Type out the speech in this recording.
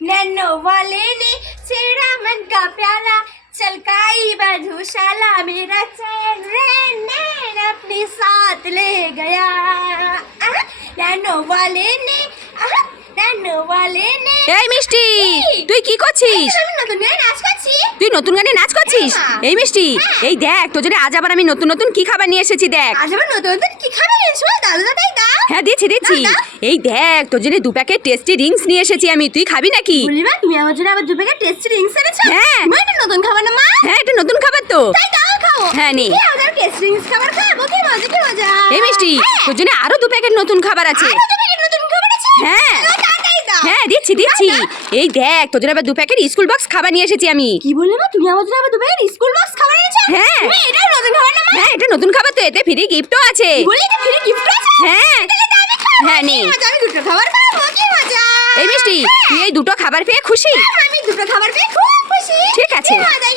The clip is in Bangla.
नैनो वाले ने छेड़ा मन का प्याला चलकाई मधुशाला मेरा चैन रैन नैन अपने साथ ले गया आहा, नैनो वाले ने आहा, नैनो वाले ने এই মিষ্টি তুই কি করছিস আমি নতুন গায়ে নাচ করছি তুই নতুন গানে নাচ করছিস হ্যাঁ। এই মিষ্টি এই দেখ তোর জন্য আজ আবার আমি নতুন নতুন কি খাবার নিয়ে এসেছি দেখ আজ আমার নতুন নতুন কি খাবে এসো দাদু দাদাই দাও হ্যাঁ দিচ্ছি দিচ্ছি। এই দেখ তোর জন্য দু প্যাকেট টেস্টি রিংস নিয়ে এসেছি আমি। তুই খাবি নাকি? বলিবা তুমি আমার জন্য আবার দু প্যাকেট টেস্টি রিংস এনেছো? হ্যাঁ। মা এটা নতুন খাবার না মা? হ্যাঁ এটা নতুন খাবার তো। তাই দাও খাও। হ্যাঁ, নে। কি আমাদের টেস্টি রিংস খাবার খাব কি মজা কি মজা। এই মিষ্টি হ্যাঁ। তোর জন্য আরও দু প্যাকেট নতুন খাবার আছে। আরও দু প্যাকেট নতুন খাবার আছে? হ্যাঁ। হ্যাঁ দিচ্ছি দিচ্ছি। এই দেখ তোর জন্য আবার দু প্যাকেট স্কুল বক্স খাবার নিয়ে এসেছি আমি। কি বললে মা তুমি আমার জন্য আবার দু প্যাকেট স্কুল বক্স খাবার এনেছো? হ্যাঁ। তুমি এটাও নতুন খাবার না মা? হ্যাঁ এটা নতুন খাবার এতে ফ্রি গিফটও আছে। বলি এটা ফ্রি গিফট আছে? হ্যাঁ। হ্যাঁ, কি নে। মজা। আমি দুটো খাবার খাব কি মজা? এই মিষ্টি তুই এই দুটো খাবার পেয়ে খুশি? আমি দুটো খাবার পেয়ে খুব খুশি। ঠিক আছে। মজা